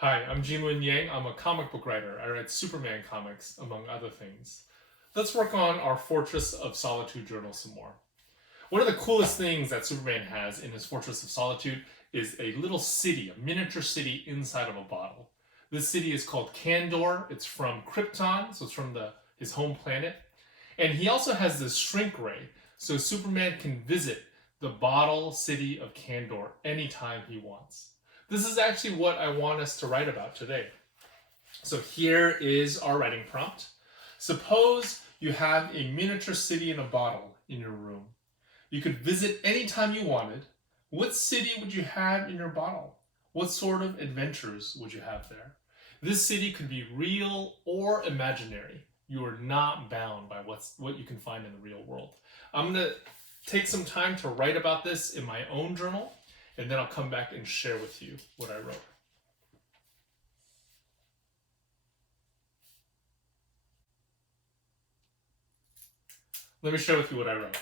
Hi, I'm Gene Luen Yang. I'm a comic book writer. I write Superman comics, among other things. Let's work on our Fortress of Solitude journal some more. One of the coolest things that Superman has in his Fortress of Solitude is a little city, a miniature city inside of a bottle. This city is called Kandor. It's from Krypton, so it's from his home planet. And he also has this shrink ray, so Superman can visit the bottle city of Kandor anytime he wants. This is actually what I want us to write about today. So here is our writing prompt. Suppose you have a miniature city in a bottle in your room. You could visit anytime you wanted. What city would you have in your bottle? What sort of adventures would you have there? This city could be real or imaginary. You are not bound by what you can find in the real world. I'm going to take some time to write about this in my own journal, and then I'll come back and share with you what I wrote. Let me share with you what I wrote.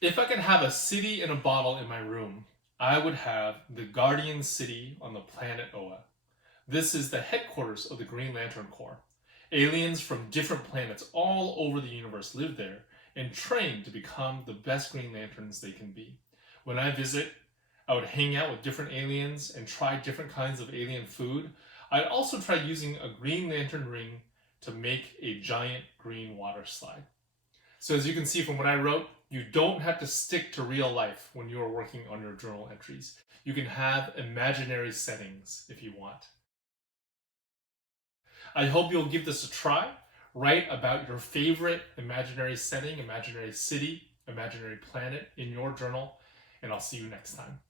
If I could have a city in a bottle in my room, I would have the Guardian City on the planet Oa. This is the headquarters of the Green Lantern Corps. Aliens from different planets all over the universe live there and train to become the best Green Lanterns they can be. When I visit, I would hang out with different aliens and try different kinds of alien food. I'd also try using a Green Lantern ring to make a giant green water slide. So as you can see from what I wrote, you don't have to stick to real life when you are working on your journal entries. You can have imaginary settings if you want. I hope you'll give this a try. Write about your favorite imaginary setting, imaginary city, imaginary planet in your journal, and I'll see you next time.